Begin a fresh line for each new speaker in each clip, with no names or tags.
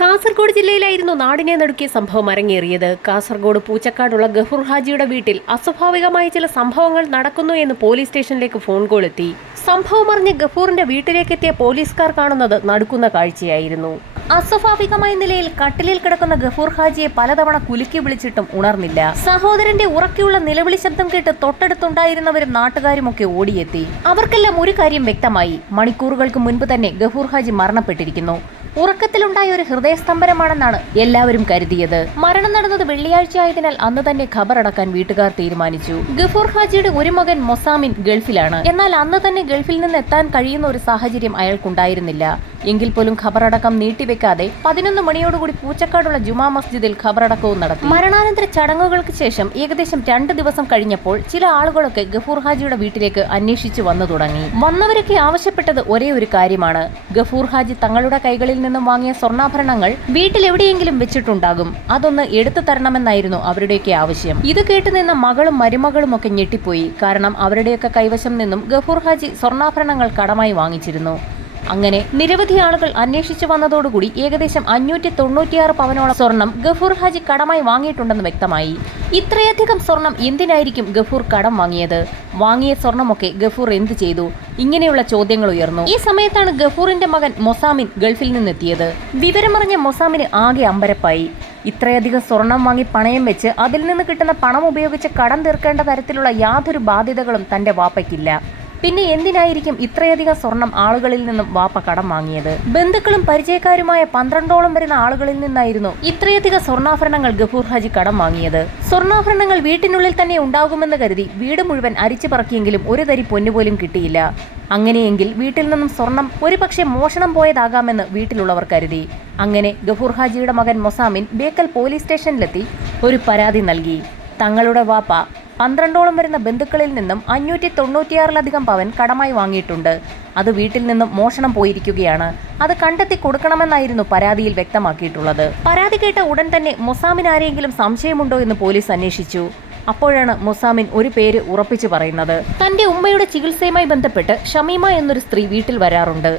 കാസർഗോഡ് ജില്ലയിലായിരുന്നു നാടിനെ നടുക്കിയ സംഭവം അരങ്ങേറിയത്. കാസർഗോഡ് പൂച്ചക്കാടുള്ള ഗഫൂർ ഹാജിയുടെ വീട്ടിൽ അസ്വാഭാവികമായ ചില സംഭവങ്ങൾ നടക്കുന്നു എന്ന് പോലീസ് സ്റ്റേഷനിലേക്ക് ഫോൺ കോൾ എത്തി. സംഭവം അറിഞ്ഞ് ഗഫൂറിന്റെ വീട്ടിലേക്കെത്തിയ പോലീസുകാർ കാണുന്നത് നടക്കുന്ന കാഴ്ചയായിരുന്നു. അസ്വാഭാവികമായ നിലയിൽ കട്ടിലിൽ കിടക്കുന്ന ഗഫൂർ ഹാജിയെ പലതവണ കുലുക്കി വിളിച്ചിട്ടും ഉണർന്നില്ല. സഹോദരന്റെ ഉറക്കിയുള്ള നിലവിളി ശബ്ദം കേട്ട് തൊട്ടടുത്തുണ്ടായിരുന്നവരും നാട്ടുകാരും ഒക്കെ ഓടിയെത്തി. അവർക്കെല്ലാം ഒരു കാര്യം വ്യക്തമായി. മണിക്കൂറുകൾക്ക് മുൻപ് തന്നെ ഗഫൂർ ഹാജി മരണപ്പെട്ടിരിക്കുന്നു. ഉറക്കത്തിലുണ്ടായ ഒരു ഹൃദയസ്തംഭനമാണെന്നാണ് എല്ലാവരും കരുതിയത്. മരണം നടന്നത് വെള്ളിയാഴ്ച ആയതിനാൽ അന്ന് തന്നെ ഖബറടക്കാൻ വീട്ടുകാർ തീരുമാനിച്ചു. ഗഫൂർ ഹാജിയുടെ ഒരു മകൻ മൊസാമിൻ ഗൾഫിലാണ്. എന്നാൽ അന്ന് തന്നെ ഗൾഫിൽ നിന്ന് എത്താൻ കഴിയുന്ന ഒരു സാഹചര്യം അയാൾക്കുണ്ടായിരുന്നില്ല. എങ്കിൽ പോലും ഖബറടക്കം നീട്ടിവെക്കാതെ പതിനൊന്ന് മണിയോടുകൂടി പൂച്ചക്കാടുള്ള ജുമാ മസ്ജിദിൽ ഖബറടക്കവും നടത്തി. മരണാനന്തര ചടങ്ങുകൾക്ക് ശേഷം ഏകദേശം രണ്ട് ദിവസം കഴിഞ്ഞപ്പോൾ ചില ആളുകളൊക്കെ ഗഫൂർ ഹാജിയുടെ വീട്ടിലേക്ക് അന്വേഷിച്ചു വന്നു തുടങ്ങി. വന്നവരൊക്കെ ആവശ്യപ്പെട്ടത് ഒരേ ഒരു കാര്യമാണ്. ഗഫൂർ ഹാജി തങ്ങളുടെ കൈകളിൽ നിന്നും വാങ്ങിയ സ്വർണാഭരണങ്ങൾ വീട്ടിൽ എവിടെയെങ്കിലും വെച്ചിട്ടുണ്ടാകും. അതൊന്ന് എടുത്തു തരണമെന്നായിരുന്നു അവരുടെയൊക്കെ ആവശ്യം. ഇത് കേട്ടുനിന്ന മകളും മരുമകളും ഒക്കെ ഞെട്ടിപ്പോയി. കാരണം അവരുടെയൊക്കെ കൈവശം നിന്നും ഗഫൂർ ഹാജി സ്വർണാഭരണങ്ങൾ കടമായി വാങ്ങിച്ചിരുന്നു. അങ്ങനെ നിരവധി ആളുകൾ അന്വേഷിച്ചു വന്നതോടുകൂടി ഏകദേശം അഞ്ഞൂറ്റി തൊണ്ണൂറ്റിയാറ് പവനോളം സ്വർണം ഗഫൂർ ഹാജി കടമായി വാങ്ങിയിട്ടുണ്ടെന്ന് വ്യക്തമായി. ഇത്രയധികം സ്വർണം എന്തിനായിരിക്കും ഗഫൂർ കടം വാങ്ങിയത്? വാങ്ങിയ സ്വർണമൊക്കെ ഗഫൂർ എന്ത് ചെയ്തു? ഇങ്ങനെയുള്ള ചോദ്യങ്ങൾ ഉയർന്നു. ഈ സമയത്താണ് ഗഫൂറിന്റെ മകൻ മൊസാമിൻ ഗൾഫിൽ നിന്നെത്തിയത്. വിവരമറിഞ്ഞ മൊസാമിന് ആകെ അമ്പരപ്പായി. ഇത്രയധികം സ്വർണം വാങ്ങി പണയം വെച്ച് അതിൽ നിന്ന് കിട്ടുന്ന പണം ഉപയോഗിച്ച് കടം തീർക്കേണ്ട തരത്തിലുള്ള യാതൊരു ബാധ്യതകളും തന്റെ വാപ്പയ്ക്കില്ല. പിന്നെ എന്തിനായിരിക്കും ഇത്രയധികം സ്വർണം ആളുകളിൽ നിന്നും വാപ്പ കടം വാങ്ങിയത്? ബന്ധുക്കളും പരിചയക്കാരുമായ പന്ത്രണ്ടോളം വരുന്ന ആളുകളിൽ നിന്നായിരുന്നു ഇത്രയധികം സ്വർണാഭരണങ്ങൾ ഗഫൂർ ഹാജി കടം വാങ്ങിയത്. സ്വർണാഭരണങ്ങൾ വീട്ടിനുള്ളിൽ തന്നെ ഉണ്ടാകുമെന്ന് കരുതി വീട് മുഴുവൻ അരിച്ചു പറക്കിയെങ്കിലും ഒരു തരി പൊന്നുപോലും കിട്ടിയില്ല. അങ്ങനെയെങ്കിൽ വീട്ടിൽ നിന്നും സ്വർണം ഒരുപക്ഷെ മോഷണം പോയതാകാമെന്ന് വീട്ടിലുള്ളവർ കരുതി. അങ്ങനെ ഗഫൂർ ഹാജിയുടെ മകൻ മൊസാമിൻ ബേക്കൽ പോലീസ് സ്റ്റേഷനിലെത്തി ഒരു പരാതി നൽകി. തങ്ങളുടെ വാപ്പ പന്ത്രണ്ടോളം വരുന്ന ബന്ധുക്കളിൽ നിന്നും അഞ്ഞൂറ്റി തൊണ്ണൂറ്റിയാറിലധികം പവൻ കടമായി വാങ്ങിയിട്ടുണ്ട്. അത് വീട്ടിൽ നിന്നും മോഷണം പോയിരിക്കുകയാണ്. അത് കണ്ടെത്തി കൊടുക്കണമെന്നായിരുന്നു പരാതിയിൽ വ്യക്തമാക്കിയിട്ടുള്ളത്. പരാതി കേട്ട ഉടൻ തന്നെ മൊസാമിന് ആരെങ്കിലും സംശയമുണ്ടോ എന്ന് പോലീസ് അന്വേഷിച്ചു. അപ്പോഴാണ് മൊസാമിൻ ഒരു പേര് ഉറപ്പിച്ചു പറയുന്നത്. തന്റെ ഉമ്മയുടെ ചികിത്സയുമായി ബന്ധപ്പെട്ട് ഷമീമ എന്നൊരു സ്ത്രീ വീട്ടിൽ വരാറുണ്ട്.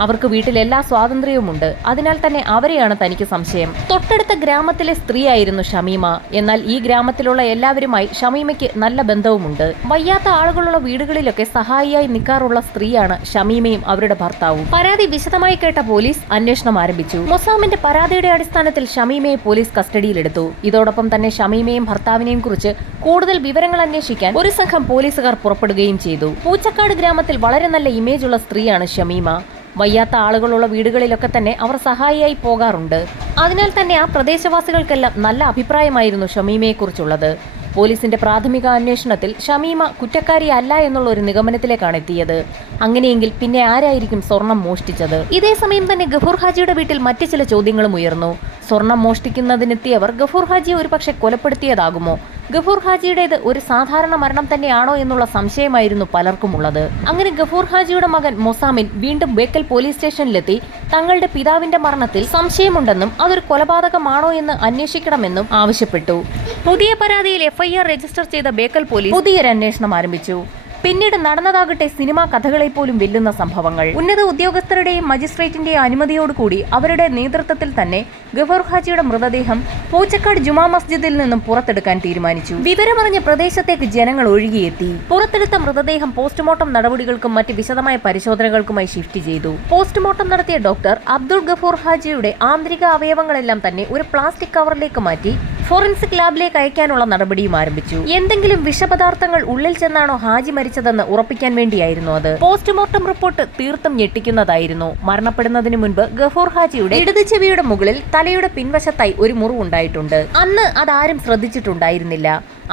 അവർക്ക് വീട്ടിൽ എല്ലാ സ്വാതന്ത്ര്യവുമുണ്ട്. അതിനാൽ തന്നെ അവരെയാണ് തനിക്ക് സംശയം. തൊട്ടടുത്ത ഗ്രാമത്തിലെ സ്ത്രീയായിരുന്നു ഷമീമ. എന്നാൽ ഈ ഗ്രാമത്തിലുള്ള എല്ലാവരുമായി ഷമീമയ്ക്ക് നല്ല ബന്ധവുമുണ്ട്. വയ്യാത്ത ആളുകളുള്ള വീടുകളിലൊക്കെ സഹായിയായി നിൽക്കാറുള്ള സ്ത്രീയാണ് ഷമീമയും അവരുടെ ഭർത്താവും. പരാതി വിശദമായി കേട്ട പോലീസ് അന്വേഷണം ആരംഭിച്ചു. മൊസാമിന്റെ പരാതിയുടെ അടിസ്ഥാനത്തിൽ ഷമീമയെ പോലീസ് കസ്റ്റഡിയിലെടുത്തു. ഇതോടൊപ്പം തന്നെ ഷമീമയും ഭർത്താവിനെയും കുറിച്ച് കൂടുതൽ വിവരങ്ങൾ അന്വേഷിക്കാൻ ഒരു സംഘം പോലീസുകാർ പുറപ്പെടുകയും ചെയ്തു. പൂച്ചക്കാട് ഗ്രാമത്തിൽ വളരെ നല്ല ഇമേജ് ഉള്ള സ്ത്രീയാണ് ഷമീമ. വയ്യാത്ത ആളുകളുള്ള വീടുകളിലൊക്കെ തന്നെ അവർ സഹായിയായി പോകാറുണ്ട്. അതിനാൽ തന്നെ ആ പ്രദേശവാസികൾക്കെല്ലാം നല്ല അഭിപ്രായമായിരുന്നു ഷമീമയെക്കുറിച്ചുള്ളത്. പോലീസിന്റെ പ്രാഥമിക അന്വേഷണത്തിൽ ഷമീമ കുറ്റക്കാരിയല്ല എന്നുള്ള ഒരു നിഗമനത്തിലേക്കാണ് എത്തിയത്. അങ്ങനെയെങ്കിൽ പിന്നെ ആരായിരിക്കും സ്വർണം മോഷ്ടിച്ചത്? ഇതേ സമയം തന്നെ ഗഫൂർ ഹാജിയുടെ വീട്ടിൽ മറ്റു ചില ചോദ്യങ്ങളും ഉയർന്നു. സ്വർണം മോഷ്ടിക്കുന്നതിനെത്തിയവർ ഗഫൂർ ഹാജിയെ ഒരുപക്ഷെ കൊലപ്പെടുത്തിയതാകുമോ? ഗഫൂർ ഹാജിയുടേത് ഒരു സാധാരണ മരണം തന്നെയാണോ എന്നുള്ള സംശയമായിരുന്നു പലർക്കുമുള്ളത്. അങ്ങനെ ഗഫൂർ ഹാജിയുടെ മകൻ മൊസാമിൻ വീണ്ടും ബേക്കൽ പോലീസ് സ്റ്റേഷനിലെത്തി. തങ്ങളുടെ പിതാവിന്റെ മരണത്തിൽ സംശയമുണ്ടെന്നും അതൊരു കൊലപാതകമാണോ എന്ന് അന്വേഷിക്കണമെന്നും ആവശ്യപ്പെട്ടു. പുതിയ പരാതിയിൽ എഫ്ഐആർ രജിസ്റ്റർ ചെയ്ത ബേക്കൽ പോലീസ് പുതിയൊരു അന്വേഷണം ആരംഭിച്ചു. പിന്നീട് നടന്നതാകട്ടെ സിനിമാ കഥകളെ പോലും വെല്ലുന്ന സംഭവങ്ങൾ. ഉന്നത ഉദ്യോഗസ്ഥരുടെയും മജിസ്ട്രേറ്റിന്റെയും അനുമതിയോടുകൂടി അവരുടെ നേതൃത്വത്തിൽ തന്നെ ഗഫൂർ ഹാജിയുടെ മൃതദേഹം പൂച്ചക്കാട് ജുമാ മസ്ജിദിൽ നിന്നും പുറത്തെടുക്കാൻ തീരുമാനിച്ചു. വിവരമറിഞ്ഞ പ്രദേശത്തേക്ക് ജനങ്ങൾ ഒഴുകിയെത്തി. പുറത്തെടുത്ത മൃതദേഹം പോസ്റ്റ്മോർട്ടം നടപടികൾക്കും മറ്റ് വിശദമായ പരിശോധനകൾക്കുമായി ഷിഫ്റ്റ് ചെയ്തു. പോസ്റ്റ്മോർട്ടം നടത്തിയ ഡോക്ടർ അബ്ദുൾ ഗഫൂർ ഹാജിയുടെ ആന്തരിക അവയവങ്ങളെല്ലാം തന്നെ ഒരു പ്ലാസ്റ്റിക് കവറിലേക്ക് മാറ്റി ഫോറൻസിക് ലാബിലേക്ക് അയക്കാനുള്ള നടപടിയും ആരംഭിച്ചു. എന്തെങ്കിലും വിഷപദാർത്ഥങ്ങൾ ഉള്ളിൽ ചെന്നാണോ ഹാജി മരിച്ചതെന്ന് ഉറപ്പിക്കാൻ വേണ്ടിയായിരുന്നു അത്. പോസ്റ്റ്മോർട്ടം റിപ്പോർട്ട് തീർത്തും ഞെട്ടിക്കുന്നതായിരുന്നു. മരണപ്പെടുന്നതിന് മുൻപ് ഗഫൂർ ഹാജിയുടെ ഇടത് ചെവിയുടെ മുകളിൽ തലയുടെ പിൻവശത്തായി ഒരു മുറിവുണ്ടായിട്ടുണ്ട്. അന്ന് അതാരും ശ്രദ്ധിച്ചിട്ടുണ്ടായിരുന്നില്ല.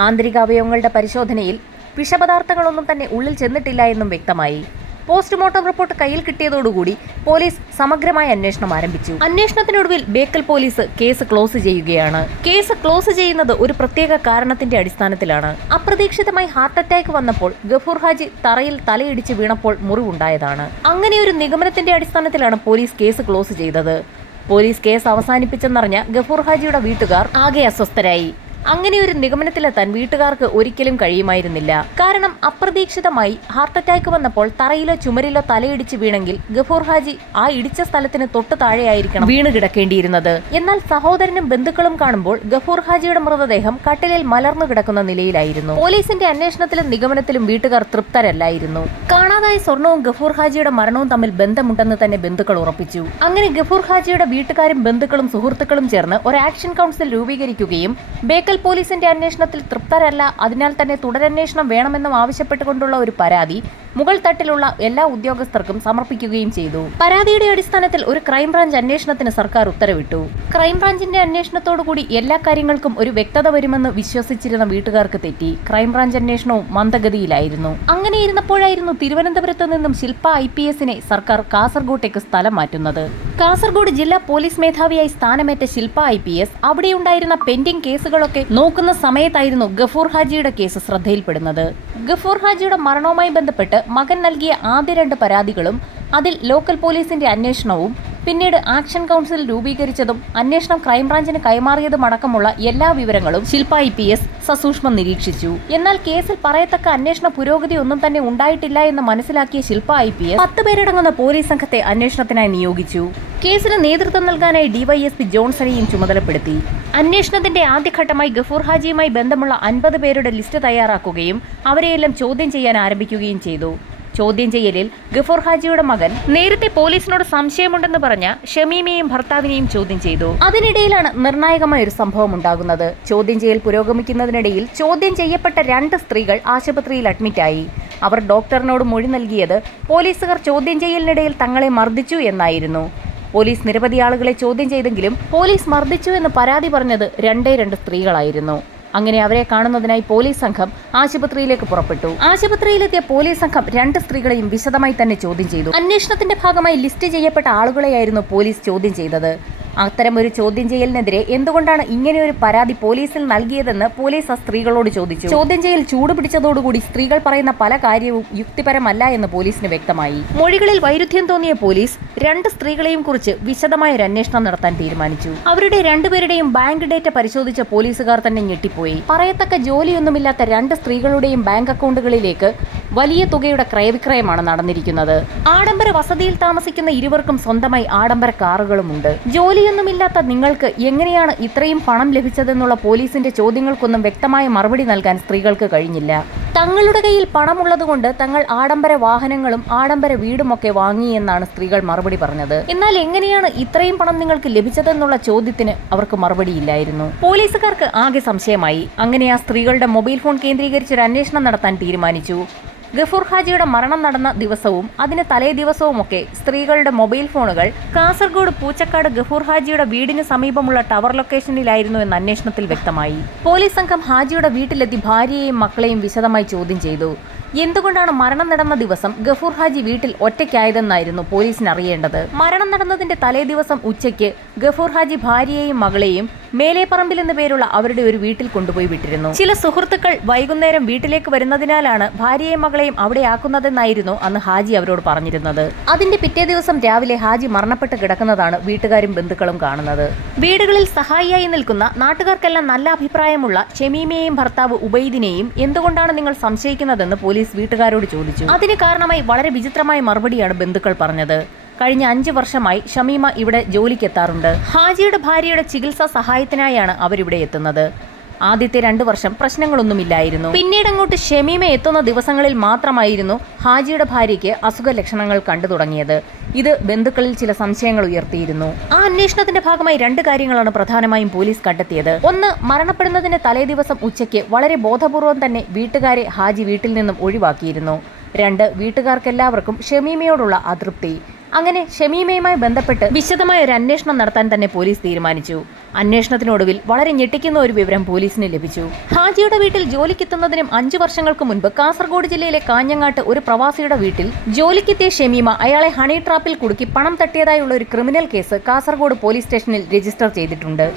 ആന്തരികാവയവങ്ങളുടെ പരിശോധനയിൽ വിഷപദാർത്ഥങ്ങളൊന്നും തന്നെ ഉള്ളിൽ ചെന്നിട്ടില്ല എന്നും വ്യക്തമായി. പോസ്റ്റ്മോർട്ടം റിപ്പോർട്ട് കയ്യിൽ കിട്ടിയതോടുകൂടി പോലീസ് സമഗ്രമായ അന്വേഷണം ആരംഭിച്ചു. അന്വേഷണത്തിനൊടുവിൽ ബേക്കൽ പോലീസ് കേസ് ക്ലോസ് ചെയ്യുകയാണ്. കേസ് ക്ലോസ് ചെയ്യുന്നത് ഒരു പ്രത്യേക കാരണത്തിന്റെ അടിസ്ഥാനത്തിലാണ്. അപ്രതീക്ഷിതമായി ഹാർട്ട് അറ്റാക്ക് വന്നപ്പോൾ ഗഫൂർ ഹാജി തറയിൽ തലയിടിച്ച് വീണപ്പോൾ മുറിവുണ്ടായതാണ്. അങ്ങനെ ഒരു നിഗമനത്തിന്റെ അടിസ്ഥാനത്തിലാണ് പോലീസ് കേസ് ക്ലോസ് ചെയ്തത്. പോലീസ് കേസ് അവസാനിപ്പിച്ചെന്നറിഞ്ഞ ഗഫൂർ ഹാജിയുടെ വീട്ടുകാർ ആകെ അസ്വസ്ഥരായി. അങ്ങനെ ഒരു നിഗമനത്തിലെത്താൻ വീട്ടുകാർക്ക് ഒരിക്കലും കഴിയുമായിരുന്നില്ല. കാരണം അപ്രതീക്ഷിതമായി ഹാർട്ട് അറ്റാക്ക് വന്നപ്പോൾ തറയിലോ ചുമരിലോ തലയിടിച്ച് വീണെങ്കിൽ ഗഫൂർ ഹാജി ആ ഇടിച്ച സ്ഥലത്തിന് തൊട്ട് താഴെയായിരിക്കണം വീണ് കിടക്കേണ്ടിയിരുന്നത് എന്നാൽ സഹോദരനും ബന്ധുക്കളും കാണുമ്പോൾ ഗഫൂർ ഹാജിയുടെ മൃതദേഹം കട്ടിലിൽ മലർന്നു കിടക്കുന്ന നിലയിലായിരുന്നു. പോലീസിന്റെ അന്വേഷണത്തിലും നിഗമനത്തിലും വീട്ടുകാർ തൃപ്തരല്ലായിരുന്നു. കാണാതായ സ്വർണവും ഗഫൂർ ഹാജിയുടെ മരണവും തമ്മിൽ ബന്ധമുണ്ടെന്ന് തന്നെ ബന്ധുക്കൾ ഉറപ്പിച്ചു. അങ്ങനെ ഗഫൂർ ഹാജിയുടെ വീട്ടുകാരും ബന്ധുക്കളും സുഹൃത്തുക്കളും ചേർന്ന് ഒരു ആക്ഷൻ കൗൺസിൽ രൂപീകരിക്കുകയും ബേക്കൽ പോലീസിന്റെ അന്വേഷണത്തിൽ തൃപ്തരല്ല അതിനാൽ തന്നെ തുടരന്വേഷണം വേണമെന്നും ആവശ്യപ്പെട്ടുകൊണ്ടുള്ള ഒരു പരാതി മുകൾ തട്ടിലുള്ള എല്ലാ ഉദ്യോഗസ്ഥർക്കും സമർപ്പിക്കുകയും ചെയ്തു. പരാതിയുടെ അടിസ്ഥാനത്തിൽ ഒരു ക്രൈംബ്രാഞ്ച് അന്വേഷണത്തിന് സർക്കാർ ഉത്തരവിട്ടു. ക്രൈംബ്രാഞ്ചിന്റെ അന്വേഷണത്തോടുകൂടി എല്ലാ കാര്യങ്ങൾക്കും ഒരു വ്യക്തത വരുമെന്ന് വിശ്വസിച്ചിരുന്ന വീട്ടുകാർക്ക് തെറ്റി. ക്രൈംബ്രാഞ്ച് അന്വേഷണവും മന്ദഗതിയിലായിരുന്നു. അങ്ങനെ ഇരുന്നപ്പോഴായിരുന്നു തിരുവനന്തപുരത്ത് നിന്നും ശില്പ ഐ പി എസിനെ സർക്കാർ കാസർഗോട്ടേക്ക് സ്ഥലം മാറ്റുന്നത്. കാസർഗോഡ് ജില്ലാ പോലീസ് മേധാവിയായി സ്ഥാനമേറ്റ ശില്പ ഐ പി എസ് അവിടെയുണ്ടായിരുന്ന പെൻഡിംഗ് കേസുകളൊക്കെ നോക്കുന്ന സമയത്തായിരുന്നു ഗഫൂർ ഹാജിയുടെ കേസ് ശ്രദ്ധയിൽപ്പെടുന്നത്. ഗഫൂർ ഹാജിയുടെ മരണവുമായി ബന്ധപ്പെട്ട് മകൻ നൽകിയ ആദ്യ രണ്ട് പരാതികളും അതിൽ ലോക്കൽ പോലീസിന്റെ അന്വേഷണവും പിന്നീട് ആക്ഷൻ കൗൺസിൽ രൂപീകരിച്ചതും അന്വേഷണം ക്രൈംബ്രാഞ്ചിന് കൈമാറിയതുമടക്കമുള്ള എല്ലാ വിവരങ്ങളും ശില്പ ഐ പി എസ് സസൂക്ഷ്മം നിരീക്ഷിച്ചു. എന്നാൽ കേസിൽ പറയത്തക്ക അന്വേഷണ പുരോഗതി ഒന്നും തന്നെ ഉണ്ടായിട്ടില്ല എന്ന് മനസ്സിലാക്കിയ ശില്പ ഐ പി എസ് പത്ത് പേരടങ്ങുന്ന പോലീസ് സംഘത്തെ അന്വേഷണത്തിനായി നിയോഗിച്ചു. കേസിന് നേതൃത്വം നൽകാനായി ഡിവൈഎസ്പി ജോൺസണെയും ചുമതലപ്പെടുത്തി. അന്വേഷണത്തിന്റെ ആദ്യഘട്ടമായി ഗഫൂർ ഹാജിയുമായി ബന്ധമുള്ള അൻപത് പേരുടെ ലിസ്റ്റ് തയ്യാറാക്കുകയും അവരെയെല്ലാം ചോദ്യം ചെയ്യാൻ ആരംഭിക്കുകയും ചെയ്തു. ചോദ്യം ചെയ്യലിൽ ഗഫൂർ ഹാജിയുടെ മകൻ നേരത്തെ പോലീസിനോട് സംശയമുണ്ടെന്ന് പറഞ്ഞ ഷമീമയെയും ഭർത്താവിനെയും ചോദ്യം ചെയ്തു. അതിനിടയിലാണ് നിർണായകമായ ഒരു സംഭവം ഉണ്ടാകുന്നത്. ചോദ്യം ചെയ്യൽ പുരോഗമിക്കുന്നതിനിടയിൽ ചോദ്യം ചെയ്യപ്പെട്ട രണ്ട് സ്ത്രീകൾ ആശുപത്രിയിൽ അഡ്മിറ്റായി അവർ ഡോക്ടറിനോട് മൊഴി നൽകിയത് പോലീസുകാർ ചോദ്യം ചെയ്യലിനിടയിൽ തങ്ങളെ മർദ്ദിച്ചു എന്നായിരുന്നു. പോലീസ് നിരവധി ആളുകളെ ചോദ്യം ചെയ്തെങ്കിലും പോലീസ് മർദ്ദിച്ചു എന്ന് പരാതി പറഞ്ഞത് രണ്ടേ രണ്ട് സ്ത്രീകളായിരുന്നു. അങ്ങനെ അവരെ കാണുന്നതിനായി പോലീസ് സംഘം ആശുപത്രിയിലേക്ക് പുറപ്പെട്ടു. ആശുപത്രിയിലെത്തിയ പോലീസ് സംഘം രണ്ട് സ്ത്രീകളെയും വിശദമായി തന്നെ ചോദ്യം ചെയ്തു. അന്വേഷണത്തിന്റെ ഭാഗമായി ലിസ്റ്റ് ചെയ്യപ്പെട്ട ആളുകളെയായിരുന്നു പോലീസ് ചോദ്യം ചെയ്തത്. അത്തരം ഒരു ചോദ്യം ചെയ്യലിനെതിരെ എന്തുകൊണ്ടാണ് ഇങ്ങനെ ഒരു പരാതി പോലീസിൽ നൽകിയതെന്ന് പോലീസ് ആ സ്ത്രീകളോട് ചോദിച്ചു. ചോദ്യം ചെയ്യൽ ചൂടുപിടിച്ചതോടുകൂടി സ്ത്രീകൾ പറയുന്ന പല കാര്യവും യുക്തിപരമല്ല എന്ന് പോലീസിന് വ്യക്തമായി. മൊഴികളിൽ വൈരുദ്ധ്യം തോന്നിയ പോലീസ് രണ്ട് സ്ത്രീകളെയും കുറിച്ച് വിശദമായ ഒരു അന്വേഷണം നടത്താൻ തീരുമാനിച്ചു. അവരുടെ രണ്ടുപേരുടെയും ബാങ്ക് ഡേറ്റ പരിശോധിച്ച പോലീസുകാർ തന്നെ ഞെട്ടിപ്പോയി. പറയത്തക്ക ജോലിയൊന്നുമില്ലാത്ത രണ്ട് സ്ത്രീകളുടെയും ബാങ്ക് അക്കൗണ്ടുകളിലേക്ക് വലിയ തുകയുടെ ക്രയവിക്രയമാണ് നടന്നിരിക്കുന്നത്. ആഡംബര വസതിയിൽ താമസിക്കുന്ന ഇരുവർക്കും സ്വന്തമായി ആഡംബര കാറുകളുമുണ്ട്. ജോലിയൊന്നുമില്ലാത്ത നിങ്ങൾക്ക് എങ്ങനെയാണ് ഇത്രയും പണം ലഭിച്ചതെന്നുള്ള പോലീസിന്റെ ചോദ്യങ്ങൾക്കൊന്നും വ്യക്തമായ മറുപടി നൽകാൻ സ്ത്രീകൾക്ക് കഴിഞ്ഞില്ല. തങ്ങളുടെ കയ്യിൽ പണമുള്ളതുകൊണ്ട് തങ്ങൾ ആഡംബര വാഹനങ്ങളും ആഡംബര വീടുമൊക്കെ വാങ്ങിയെന്നാണ് സ്ത്രീകൾ മറുപടി പറഞ്ഞത്. എന്നാൽ എങ്ങനെയാണ് ഇത്രയും പണം നിങ്ങൾക്ക് ലഭിച്ചതെന്നുള്ള ചോദ്യത്തിന് അവർക്ക് മറുപടിയില്ലായിരുന്നു പോലീസുകാർക്ക് ആകെ സംശയമായി. അങ്ങനെ ആ സ്ത്രീകളുടെ മൊബൈൽ ഫോൺ കേന്ദ്രീകരിച്ച് ഒരു അന്വേഷണം നടത്താൻ തീരുമാനിച്ചു. ഗഫൂർ ഹാജിയുടെ മരണം നടന്ന ദിവസവും അതിന് തലേ ദിവസവുമൊക്കെ സ്ത്രീകളുടെ മൊബൈൽ ഫോണുകൾ കാസർഗോഡ് പൂച്ചക്കാട് ഗഫൂർ ഹാജിയുടെ വീടിന് സമീപമുള്ള ടവർ ലൊക്കേഷനിലായിരുന്നു എന്ന് അന്വേഷണത്തിൽ വ്യക്തമായി. പോലീസ് സംഘം ഹാജിയുടെ വീട്ടിലെത്തി ഭാര്യയെയും മക്കളെയും വിശദമായി ചോദ്യം ചെയ്തു. എന്തുകൊണ്ടാണ് മരണം നടന്ന ദിവസം ഗഫൂർ ഹാജി വീട്ടിൽ ഒറ്റയ്ക്കായതെന്നായിരുന്നു പോലീസിന് അറിയേണ്ടത് മരണം നടന്നതിന്റെ തലേ ദിവസം ഉച്ചയ്ക്ക് ഗഫൂർ ഹാജി ഭാര്യയെയും മകളെയും മേലേപ്പറമ്പിൽ എന്ന പേരുള്ള അവരുടെ ഒരു വീട്ടിൽ കൊണ്ടുപോയി വിട്ടിരുന്നു. ചില സുഹൃത്തുക്കൾ വൈകുന്നേരം വീട്ടിലേക്ക് വരുന്നതിനാലാണ് ഭാര്യയെയും മകളെയും അവിടെ ആക്കുന്നതെന്നായിരുന്നു അന്ന് ഹാജി അവരോട് പറഞ്ഞിരുന്നത്. അതിന്റെ പിറ്റേ ദിവസം രാവിലെ ഹാജി മരണപ്പെട്ട് കിടക്കുന്നതാണ് വീട്ടുകാരും ബന്ധുക്കളും കാണുന്നത്. വീടുകളിൽ സഹായിയായി നിൽക്കുന്ന നാട്ടുകാർക്കെല്ലാം നല്ല അഭിപ്രായമുള്ള ഷെമീമയെയും ഭർത്താവ് ഉബൈദിനെയും എന്തുകൊണ്ടാണ് നിങ്ങൾ സംശയിക്കുന്നതെന്ന് പോലീസ് വീട്ടുകാരോട് ചോദിച്ചു. അതിന് കാരണമായി വളരെ വിചിത്രമായ മറുപടിയാണ് ബന്ധുക്കൾ പറഞ്ഞത്. കഴിഞ്ഞ അഞ്ച് വർഷമായി ഷമീമ ഇവിടെ ജോലിക്കെത്താറുണ്ട്. ഹാജിയുടെ ഭാര്യയുടെ ചികിത്സാ സഹായത്തിനായാണ് അവരിവിടെ എത്തുന്നത്. ആദ്യത്തെ രണ്ടു വർഷം പ്രശ്നങ്ങളൊന്നുമില്ലായിരുന്നു. പിന്നീട് അങ്ങോട്ട് ഷമീമ എത്തുന്ന ദിവസങ്ങളിൽ മാത്രമായിരുന്നു ഹാജിയുടെ ഭാര്യയ്ക്ക് അസുഖ ലക്ഷണങ്ങൾ കണ്ടു തുടങ്ങിയത്. ഇത് ബന്ധുക്കളിൽ ചില സംശയങ്ങൾ ഉയർത്തിയിരുന്നു. ആ അന്വേഷണത്തിന്റെ ഭാഗമായി രണ്ട് കാര്യങ്ങളാണ് പ്രധാനമായും പോലീസ് കണ്ടെത്തിയത്. ഒന്ന് മരണപ്പെടുന്നതിന്റെ തലേ ദിവസം ഉച്ചയ്ക്ക് വളരെ ബോധപൂർവം തന്നെ വീട്ടുകാരെ ഹാജി വീട്ടിൽ നിന്നും ഒഴിവാക്കിയിരുന്നു. രണ്ട് വീട്ടുകാർക്കെല്ലാവർക്കും ഷമീമയോടുള്ള അതൃപ്തി. അങ്ങനെ ഷമീമയുമായി ബന്ധപ്പെട്ട് വിശദമായ ഒരു അന്വേഷണം നടത്താൻ തന്നെ പോലീസ് തീരുമാനിച്ചു. അന്വേഷണത്തിനൊടുവിൽ വളരെ ഞെട്ടിക്കുന്ന ഒരു വിവരം പോലീസിന് ലഭിച്ചു. ഹാജിയുടെ വീട്ടിൽ ജോലിക്കെത്തുന്നതിനും അഞ്ചു വർഷങ്ങൾക്ക് മുൻപ് കാസർഗോഡ് ജില്ലയിലെ കാഞ്ഞങ്ങാട്ട് ഒരു പ്രവാസിയുടെ വീട്ടിൽ ജോലിക്കെത്തിയ ഷമീമ അയാളെ ഹണി ട്രാപ്പിൽ കുടുക്കി പണം തട്ടിയതായുള്ള ഒരു ക്രിമിനൽ കേസ് കാസർഗോഡ് പോലീസ് സ്റ്റേഷനിൽ രജിസ്റ്റർ ചെയ്തിട്ടുണ്ട്.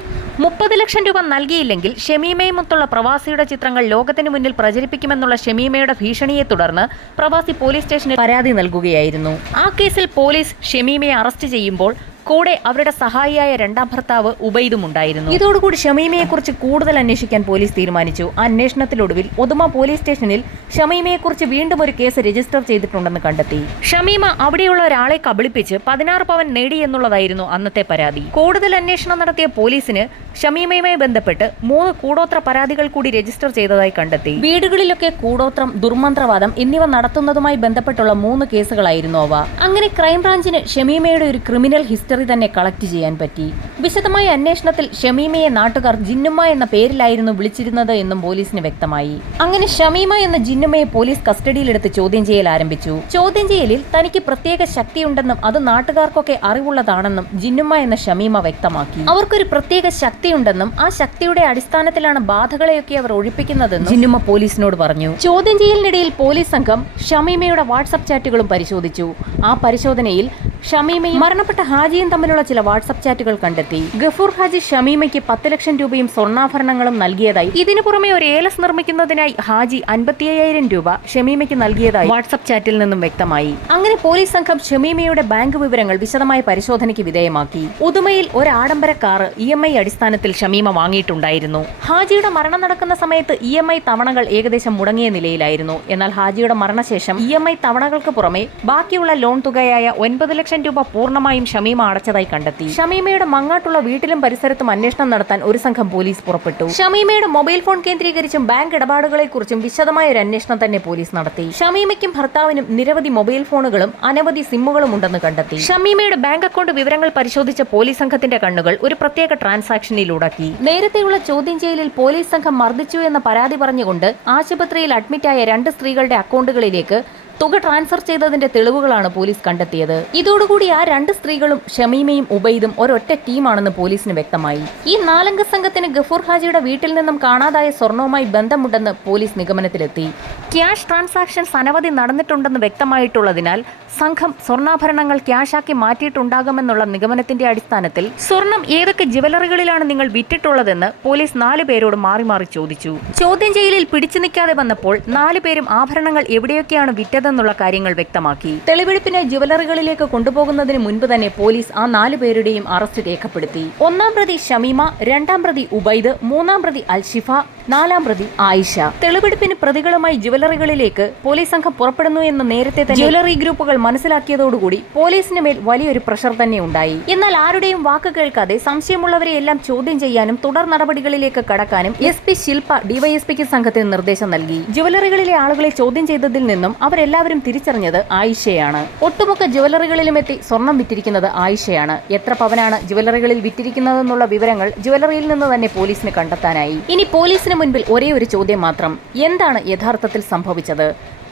മുപ്പത് ലക്ഷം രൂപ നൽകിയില്ലെങ്കിൽ ഷമീമയുമൊത്തുള്ള പ്രവാസിയുടെ ചിത്രങ്ങൾ ലോകത്തിന് മുന്നിൽ പ്രചരിപ്പിക്കുമെന്നുള്ള ഷമീമയുടെ ഭീഷണിയെ തുടർന്ന് പ്രവാസി പോലീസ് സ്റ്റേഷനിൽ പരാതി നൽകുകയായിരുന്നു. ആ കേസിൽ പോലീസ് ഷമീമയെ അറസ്റ്റ് ചെയ്യുമ്പോൾ കൂടെ അവരുടെ സഹായിയായ രണ്ടാം ഭർത്താവ് ഉബൈദും ഉണ്ടായിരുന്നു ഇതോടുകൂടി ഷമീമയെക്കുറിച്ച് കൂടുതൽ അന്വേഷിക്കാൻ പോലീസ് തീരുമാനിച്ചു. അന്വേഷണത്തിലൊടുവിൽ ഒതുമ പോലീസ് സ്റ്റേഷനിൽ ഷമീമയെക്കുറിച്ച് വീണ്ടും ഒരു കേസ് രജിസ്റ്റർ ചെയ്തിട്ടുണ്ടെന്ന് കണ്ടെത്തി. ഷമീമ അവിടെയുള്ള ഒരാളെ കബളിപ്പിച്ച് പതിനാറ് പവൻ നേടി എന്നുള്ളതായിരുന്നു അന്നത്തെ പരാതി. കൂടുതൽ അന്വേഷണം നടത്തിയ പോലീസിന് ഷമീമയുമായി ബന്ധപ്പെട്ട് മൂന്ന് കൂടോത്ര പരാതികൾ കൂടി രജിസ്റ്റർ ചെയ്തതായി കണ്ടെത്തി. വീടുകളിലൊക്കെ കൂടോത്രം ദുർമന്ത്രവാദം എന്നിവ നടത്തുന്നതുമായി ബന്ധപ്പെട്ടുള്ള മൂന്ന് കേസുകളായിരുന്നു അവ. അങ്ങനെ ക്രൈംബ്രാഞ്ചിന് ഷമീമയുടെ ഒരു ക്രിമിനൽ ഹിസ്റ്ററി തന്നെ കളക്ട് ചെയ്യാൻ പറ്റി. വിശദമായ അന്വേഷണത്തിൽ ഷമീമയെ നാട്ടുകാർ ജിന്നുമ്മ എന്ന പേരിലായിരുന്നു വിളിച്ചിരുന്നത് എന്നും പോലീസിന് വ്യക്തമായി. അങ്ങനെ ഷമീമ എന്ന ജിന്നുമ്മയെ പോലീസ് കസ്റ്റഡിയിലെടുത്ത് ചോദ്യം ചെയ്യൽ ആരംഭിച്ചു. ചോദ്യം ചെയ്യലിൽ തനിക്ക് പ്രത്യേക ശക്തിയുണ്ടെന്നും അത് നാട്ടുകാർക്കൊക്കെ അറിവുള്ളതാണെന്നും ജിന്നുമ്മ എന്ന ഷമീമ വ്യക്തമാക്കി. അവർക്കൊരു പ്രത്യേക ശക്തിയുണ്ടെന്നും ആ ശക്തിയുടെ അടിസ്ഥാനത്തിലാണ് ബാധകളെയൊക്കെ അവർ ഒഴിപ്പിക്കുന്നതെന്നും ജിന്നുമ്മ പോലീസിനോട് പറഞ്ഞു. ചോദ്യം ചെയ്യലിനിടയിൽ പോലീസ് സംഘം ഷമീമയുടെ വാട്സപ്പ് ചാറ്റുകളും പരിശോധിച്ചു. ആ പരിശോധനയിൽ ഷമീമയും മരണപ്പെട്ട ഹാജിയും തമ്മിലുള്ള ചില വാട്സപ്പ് ചാറ്റുകൾ കണ്ടെത്തി. ഗഫൂർ ഹാജി ഷമീമയ്ക്ക് പത്ത് ലക്ഷം രൂപയും സ്വർണാഭരണങ്ങളും നൽകിയതായി. ഇതിനു പുറമെ ഒരു ഏലസ് നിർമ്മിക്കുന്നതിനായി ഹാജി അൻപത്തി അയ്യായിരം രൂപ ഷമീമയ്ക്ക് നൽകിയതായി വാട്സപ്പ് ചാറ്റിൽ നിന്നും വ്യക്തമായി. അങ്ങനെ പോലീസ് സംഘം ഷമീമയുടെ ബാങ്ക് വിവരങ്ങൾ വിശദമായ പരിശോധനയ്ക്ക് വിധേയമാക്കി. ഉദുമയിൽ ഒരു ആഡംബര കാർ ഇ എം ഐ അടിസ്ഥാനത്തിൽ ഷമീമ വാങ്ങിയിട്ടുണ്ടായിരുന്നു. ഹാജിയുടെ മരണം നടക്കുന്ന സമയത്ത് ഇ എം ഐ തവണകൾ ഏകദേശം മുടങ്ങിയ നിലയിലായിരുന്നു. എന്നാൽ ഹാജിയുടെ മരണശേഷം ഇ എം ഐ തവണകൾക്ക് പുറമെ ബാക്കിയുള്ള ലോൺ തുകയായ ഒൻപത് ലക്ഷം രൂപ പൂർണമായും ഷമീമ അടച്ചതായി കണ്ടെത്തി. ഷമീമയുടെ മങ്ങാട്ടുള്ള വീട്ടിലും പരിസരത്തും അന്വേഷണം നടത്താൻ ഒരു സംഘം പോലീസ് പുറപ്പെട്ടു. ഷമീമയുടെ മൊബൈൽ ഫോൺ കേന്ദ്രീകരിച്ചും ബാങ്ക് ഇടപാടുകളെ കുറിച്ചും വിശദമായ ഒരു അന്വേഷണം തന്നെ പോലീസ് നടത്തി. ഷമീമയ്ക്കും ഭർത്താവിനും നിരവധി മൊബൈൽ ഫോണുകളും അനവധി സിമ്മുകളും ഉണ്ടെന്ന് കണ്ടെത്തി. ഷമീമയുടെ ബാങ്ക് അക്കൗണ്ട് വിവരങ്ങൾ പരിശോധിച്ച പോലീസ് സംഘത്തിന്റെ കണ്ണുകൾ ഒരു പ്രത്യേക ട്രാൻസാക്ഷനിലൂടാക്കി. നേരത്തെയുള്ള ചോദ്യം ചെയ്യലിൽ പോലീസ് സംഘം മർദ്ദിച്ചു എന്ന പരാതി പറഞ്ഞുകൊണ്ട് ആശുപത്രിയിൽ അഡ്മിറ്റായ രണ്ട് സ്ത്രീകളുടെ അക്കൗണ്ടുകളിലേക്ക് തുക ട്രാൻസ്ഫർ ചെയ്തതിന്റെ തെളിവുകളാണ് പോലീസ് കണ്ടെത്തിയത്. ഇതോടുകൂടി ആ രണ്ട് സ്ത്രീകളും ഷമീമയും ഉബൈദും ഒരൊറ്റ ടീമാണെന്ന് പോലീസിന് വ്യക്തമായി. ഈ നാലംഗ സംഘത്തിന് ഗഫൂർ ഹാജിയുടെ വീട്ടിൽ നിന്നും കാണാതായ സ്വർണവുമായി ബന്ധമുണ്ടെന്ന് പോലീസ് നിഗമനത്തിലെത്തി. ക്യാഷ് ട്രാൻസാക്ഷൻസ് അനവധി നടന്നിട്ടുണ്ടെന്ന് വ്യക്തമായിട്ടുള്ളതിനാൽ സംഘം സ്വർണാഭരണങ്ങൾ ക്യാഷാക്കി മാറ്റിയിട്ടുണ്ടാകുമെന്നുള്ള നിഗമനത്തിന്റെ അടിസ്ഥാനത്തിൽ സ്വർണം ഏതൊക്കെ ജ്വല്ലറികളിലാണ് നിങ്ങൾ വിറ്റിട്ടുള്ളതെന്ന് പോലീസ് നാലു പേരോട് മാറി മാറി ചോദിച്ചു. ചോദ്യം ചെയ്യലിൽ പിടിച്ചു നിൽക്കാതെ വന്നപ്പോൾ നാലു പേരും ആഭരണങ്ങൾ എവിടെയൊക്കെയാണ് വിറ്റതെന്നുള്ള കാര്യങ്ങൾ വ്യക്തമാക്കി. തെളിവെടുപ്പിനെ ജ്വല്ലറികളിലേക്ക് കൊണ്ടുപോകുന്നതിന് മുൻപ് തന്നെ പോലീസ് ആ നാലു പേരുടെയും അറസ്റ്റ് രേഖപ്പെടുത്തി. ഒന്നാം പ്രതി ഷമീമ രണ്ടാം പ്രതി ഉബൈദ് മൂന്നാം പ്രതി അൽഷിഫ നാലാം പ്രതി ആയിഷ. തെളിവെടുപ്പിന് പ്രതികളുമായി ജുവലറികളിലേക്ക് പോലീസ് സംഘം പുറപ്പെടുന്നു എന്ന് നേരത്തെ തന്നെ ജുവലറി ഗ്രൂപ്പുകൾ മനസ്സിലാക്കിയതോടുകൂടി പോലീസിന് മേൽ വലിയൊരു പ്രഷർ തന്നെ ഉണ്ടായി. എന്നാൽ ആരുടെയും വാക്ക് കേൾക്കാതെ സംശയമുള്ളവരെ എല്ലാം ചോദ്യം ചെയ്യാനും തുടർ നടപടികളിലേക്ക് കടക്കാനും എസ് പി ശില്പ ഡിവൈഎസ്പിക്ക് സംഘത്തിന് നിർദ്ദേശം നൽകി. ജുവലറികളിലെ ആളുകളെ ചോദ്യം ചെയ്തതിൽ നിന്നും അവരെല്ലാവരും തിരിച്ചറിഞ്ഞത് ആയിഷയാണ്. ഒട്ടുമുക്ക ജ്വല്ലറികളിലും എത്തി സ്വർണം വിറ്റിരിക്കുന്നത് ആയിഷയാണ്. എത്ര പവനാണ് ജുവലറികളിൽ വിറ്റിരിക്കുന്നതെന്നുള്ള വിവരങ്ങൾ ജുവലറിയിൽ നിന്ന് തന്നെ പോലീസിന് കണ്ടെത്താനായി. ഇനി പോലീസിന് മുൻപിൽ ഒരേ ഒരു ചോദ്യം മാത്രം. എന്താണ് യഥാർത്ഥത്തിൽ സംഭവിച്ചത്?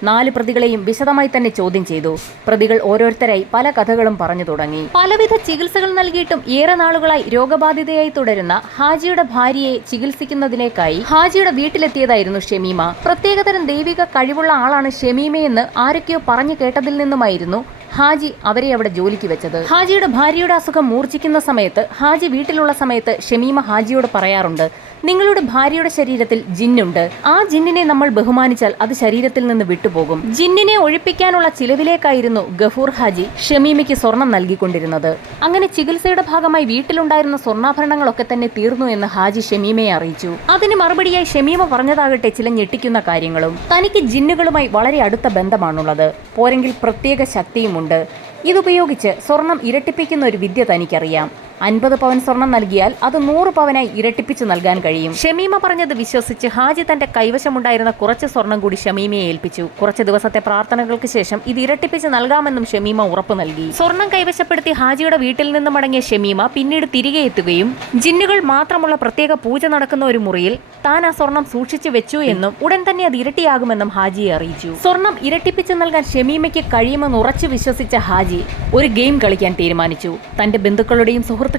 നാല് പ്രതികളെയും വിശദമായി തന്നെ ചോദ്യം ചെയ്തു. പ്രതികൾ ഓരോരുത്തരായി പല കഥകളും പറഞ്ഞു തുടങ്ങി. പലവിധ ചികിത്സകൾ നൽകിയിട്ടും ഏറെ നാളുകളായി രോഗബാധിതയായി തുടരുന്ന ഹാജിയുടെ ഭാര്യയെ ചികിത്സിക്കുന്നതിനേക്കായി ഹാജിയുടെ വീട്ടിലെത്തിയതായിരുന്നു ഷെമീമ. പ്രത്യേകതരം ദൈവിക കഴിവുള്ള ആളാണ് ഷെമീമയെന്ന് ആരൊക്കെയോ പറഞ്ഞു കേട്ടതിൽ നിന്നുമായിരുന്നു ഹാജി അവരെ അവിടെ ജോലിക്ക് വെച്ചത്. ഹാജിയുടെ ഭാര്യയുടെ അസുഖം മൂർച്ഛിക്കുന്ന സമയത്ത് ഹാജി വീട്ടിലുള്ള സമയത്ത് ഷമീമ ഹാജിയോട് പറയാറുണ്ട് നിങ്ങളുടെ ഭാര്യയുടെ ശരീരത്തിൽ ജിന്നുണ്ട്. ആ ജിന്നിനെ നമ്മൾ ബഹുമാനിച്ചാൽ അത് ശരീരത്തിൽ നിന്ന് വിട്ടുപോകും. ജിന്നിനെ ഒഴിപ്പിക്കാനുള്ള ചിലവിലേക്കായിരുന്നു ഗഫൂർ ഹാജി ഷമീമയ്ക്ക് സ്വർണം നൽകിക്കൊണ്ടിരുന്നത്. അങ്ങനെ ചികിത്സയുടെ ഭാഗമായി വീട്ടിലുണ്ടായിരുന്ന സ്വർണാഭരണങ്ങളൊക്കെ തന്നെ തീർന്നു എന്ന് ഹാജി ഷമീമയെ അറിയിച്ചു. അതിന് മറുപടിയായി ഷമീമ പറഞ്ഞതാകട്ടെ ചില ഞെട്ടിക്കുന്ന കാര്യങ്ങളും. തനിക്ക് ജിന്നുകളുമായി വളരെ അടുത്ത ബന്ധമാണുള്ളത്. പോരെങ്കിൽ പ്രത്യേക ശക്തിയുമുണ്ട്. ഇതുപയോഗിച്ച് സ്വർണം ഇരട്ടിപ്പിക്കുന്ന ഒരു വിദ്യ തനിക്കറിയാം. അൻപത് പവൻ സ്വർണം നൽകിയാൽ അത് നൂറ് പവനായി ഇരട്ടിപ്പിച്ച് നൽകാൻ കഴിയും. ഷമീമ പറഞ്ഞത് വിശ്വസിച്ച് ഹാജി തന്റെ കൈവശമുണ്ടായിരുന്ന കുറച്ച് സ്വർണം കൂടി ഷമീമയെ ഏൽപ്പിച്ചു. കുറച്ച് ദിവസത്തെ പ്രാർത്ഥനകൾക്ക് ശേഷം ഇത് ഇരട്ടിപ്പിച്ച് നൽകാമെന്നും ഷമീമ ഉറപ്പ് നൽകി. സ്വർണം കൈവശപ്പെടുത്തി ഹാജിയുടെ വീട്ടിൽ നിന്ന് മടങ്ങിയ ഷമീമ പിന്നീട് തിരികെ എത്തുകയും ജിന്നുകൾ മാത്രമുള്ള പ്രത്യേക പൂജ നടക്കുന്ന ഒരു മുറിയിൽ താൻ ആ സ്വർണം സൂക്ഷിച്ചു വെച്ചു എന്നും ഉടൻ തന്നെ അത് ഇരട്ടിയാകുമെന്നും ഹാജിയെ അറിയിച്ചു. സ്വർണം ഇരട്ടിപ്പിച്ച് നൽകാൻ ഷമീമയ്ക്ക് കഴിയുമെന്ന് ഉറച്ചു വിശ്വസിച്ച ഹാജി ഒരു ഗെയിം കളിക്കാൻ തീരുമാനിച്ചു. തന്റെ ബന്ധുക്കളുടെയും സുഹൃത്തുക്കളുടെയും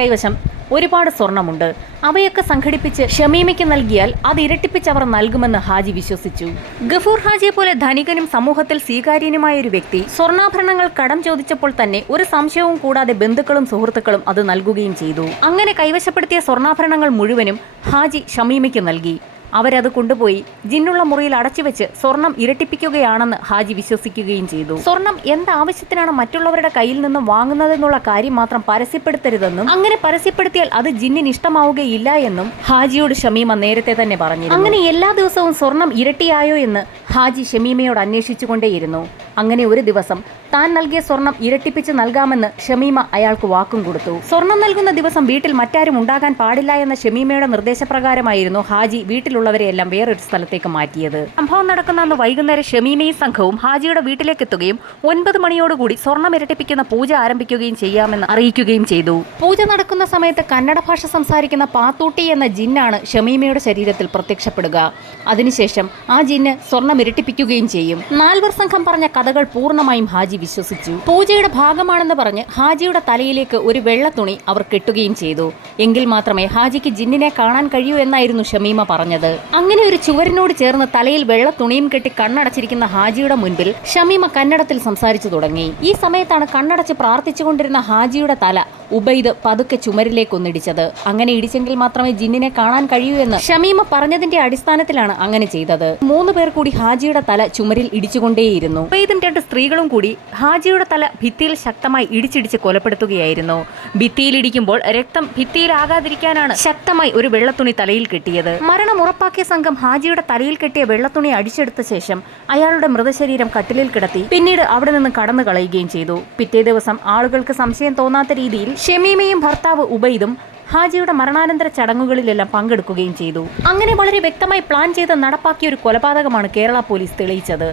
കൈവശം ഒരുപാട് സ്വർണമുണ്ട്. അവയൊക്കെ സംഘടിപ്പിച്ച് ഷമീമയ്ക്ക് നൽകിയാൽ അത് ഇരട്ടിപ്പിച്ച് അവർ നൽകുമെന്ന് ഹാജി വിശ്വസിച്ചു. ഗഫൂർ ഹാജിയെ പോലെ ധനികനും സമൂഹത്തിൽ സ്വീകാര്യനുമായ ഒരു വ്യക്തി സ്വർണാഭരണങ്ങൾ കടം ചോദിച്ചപ്പോൾ തന്നെ ഒരു സംശയവും കൂടാതെ ബന്ധുക്കളും സുഹൃത്തുക്കളും അത് നൽകുകയും ചെയ്തു. അങ്ങനെ കൈവശപ്പെടുത്തിയ സ്വർണാഭരണങ്ങൾ മുഴുവനും ഹാജി ഷമീമയ്ക്ക് നൽകി. അവരത് കൊണ്ടുപോയി. ജിന്നുള്ള മുറിയിൽ അടച്ചുവെച്ച് സ്വർണം ഇരട്ടിപ്പിക്കുകയാണെന്ന് ഹാജി വിശ്വസിക്കുകയും ചെയ്തു. സ്വർണം എന്താവശ്യത്തിനാണ് മറ്റുള്ളവരുടെ കയ്യിൽ നിന്നും വാങ്ങുന്നതെന്നുള്ള കാര്യം മാത്രം പരസ്യപ്പെടുത്തരുതെന്നും അങ്ങനെ പരസ്യപ്പെടുത്തിയാൽ അത് ജിന്നിന് ഇഷ്ടമാവുകയില്ല എന്നും ഹാജിയോട് ഷമീമ നേരത്തെ തന്നെ പറഞ്ഞു അങ്ങനെ എല്ലാ ദിവസവും സ്വർണം ഇരട്ടിയായോ എന്ന് ഹാജി ഷമീമയോട് അന്വേഷിച്ചുകൊണ്ടേയിരുന്നു. അങ്ങനെ ഒരു ദിവസം താൻ നൽകിയ സ്വർണം ഇരട്ടിപ്പിച്ച് നൽകാമെന്ന് ഷമീമ അയാൾക്ക് വാക്കും കൊടുത്തു. സ്വർണം നൽകുന്ന ദിവസം വീട്ടിൽ മറ്റാരും ഉണ്ടാകാൻ പാടില്ല എന്ന ഷമീമയുടെ നിർദ്ദേശപ്രകാരമായിരുന്നു ഹാജി വീട്ടിലുള്ളവരെ എല്ലാം വേറൊരു സ്ഥലത്തേക്ക് മാറ്റിയത്. സംഭവം നടക്കുന്ന അന്ന് വൈകുന്നേരം ഷമീമയും സംഘവും ഹാജിയുടെ വീട്ടിലേക്ക് എത്തുകയും ഒൻപത് മണിയോടുകൂടി സ്വർണം ഇരട്ടിപ്പിക്കുന്ന പൂജ ആരംഭിക്കുകയും ചെയ്യാമെന്ന് അറിയിക്കുകയും ചെയ്തു. പൂജ നടക്കുന്ന സമയത്ത് കന്നഡ ഭാഷ സംസാരിക്കുന്ന പാത്തൂട്ടി എന്ന ജിന്നാണ് ഷമീമയുടെ ശരീരത്തിൽ പ്രത്യക്ഷപ്പെടുക. അതിനുശേഷം ആ ജിന്ന് സ്വർണം ഇരട്ടിപ്പിക്കുകയും ചെയ്യും. നാൽവർ സംഘം പറഞ്ഞ കഥകൾ പൂർണമായും ഹാജി വിശ്വസിച്ചു. പൂജയുടെ ഭാഗമാണെന്ന് പറഞ്ഞ് ഹാജിയുടെ തലയിലേക്ക് ഒരു വെള്ളത്തുണി തുണി അവർ കെട്ടുകയും ചെയ്തു. എങ്കിൽ മാത്രമേ ഹാജിക്ക് ജിന്നിനെ കാണാൻ കഴിയൂ എന്നായിരുന്നു ഷമീമ പറഞ്ഞത്. അങ്ങനെ ഒരു ചുവരിനോട് ചേർന്ന് തലയിൽ വെള്ളത്തുണിയും കെട്ടി കണ്ണടച്ചിരിക്കുന്ന ഹാജിയുടെ മുൻപിൽ ഷമീമ കന്നഡത്തിൽ സംസാരിച്ചു തുടങ്ങി. ഈ സമയത്താണ് കണ്ണടച്ച് പ്രാർത്ഥിച്ചുകൊണ്ടിരുന്ന ഹാജിയുടെ തല ഉബൈദ് പതുക്കെ ചുമരിലേക്ക് ഒന്നിടിച്ചത് അങ്ങനെ ഇടിച്ചെങ്കിൽ മാത്രമേ ജിന്നിനെ കാണാൻ കഴിയൂ എന്ന് ഷമീമ പറഞ്ഞതിന്റെ അടിസ്ഥാനത്തിലാണ് അങ്ങനെ ചെയ്തത്. മൂന്ന് പേർ കൂടി ഹാജിയുടെ തല ചുമരിൽ ഇടിച്ചുകൊണ്ടേയിരുന്നു. ഉബൈദും രണ്ട് സ്ത്രീകളും കൂടി ഹാജിയുടെ തല ഭിത്തിയിൽ ശക്തമായി ഇടിച്ചിടിച്ച് കൊലപ്പെടുത്തുകയായിരുന്നു. ഭിത്തിയിലിടിക്കുമ്പോൾ രക്തം ഭിത്തിയിലാകാതിരിക്കാനാണ് ശക്തമായി ഒരു വെള്ളത്തുണി തലയിൽ കെട്ടിയത്. മരണം ഉറപ്പാക്കിയ സംഘം ഹാജിയുടെ തലയിൽ കെട്ടിയ വെള്ളത്തുണി അടിച്ചെടുത്ത ശേഷം അയാളുടെ മൃതശരീരം കട്ടിലിൽ കിടത്തി പിന്നീട് അവിടെ നിന്ന് കടന്നു കളയുകയും ചെയ്തു. പിറ്റേ ദിവസം ആളുകൾക്ക് സംശയം തോന്നാത്ത രീതിയിൽ ഷമീമയും ഭർത്താവ് ഉബൈദും ഹാജിയുടെ മരണാനന്തര ചടങ്ങുകളിലെല്ലാം പങ്കെടുക്കുകയും ചെയ്തു. അങ്ങനെ വളരെ വ്യക്തമായി പ്ലാൻ ചെയ്ത് നടപ്പാക്കിയ ഒരു കൊലപാതകമാണ് കേരള പോലീസ് തെളിയിച്ചത്.